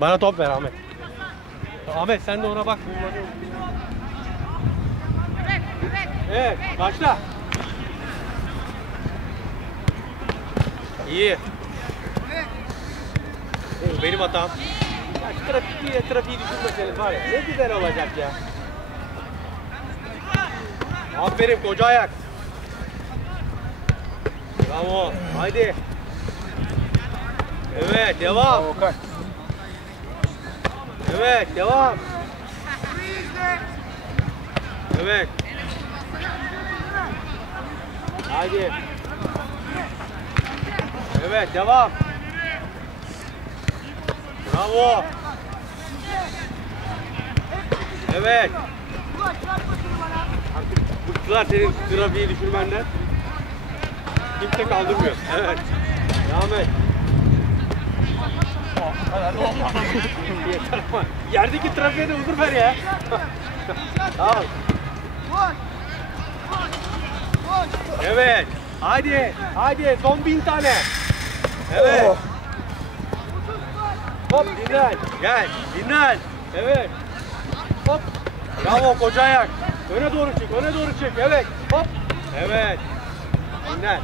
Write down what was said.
Bana top ver Ahmet. Ahmet sen de ona bak. Evet, başla. İyi. Benim hatam. Ya şu trafiği düşünmeseniz var ya. Ne güzel olacak ya. Aferin koca ayak. Bravo. Haydi. Evet, devam. Evet, devam. Evet. Haydi. Evet, devam. Bravo. Evet. Artık bıktılar senin trafiği düşürmenden. Kimse kaldırmıyor. Evet. Devam et. Yeter ama. Yerdeki trafiğe de huzur ver ya. Tamam. Evet. Hadi. Hadi. Son 1000 tane. Evet. Hop dinlen. Gel. Dinlen. Evet. Hop. Bravo koca ayak. Öne doğru çık. Öne doğru çık. Evet. Hop. Evet. Dinlen.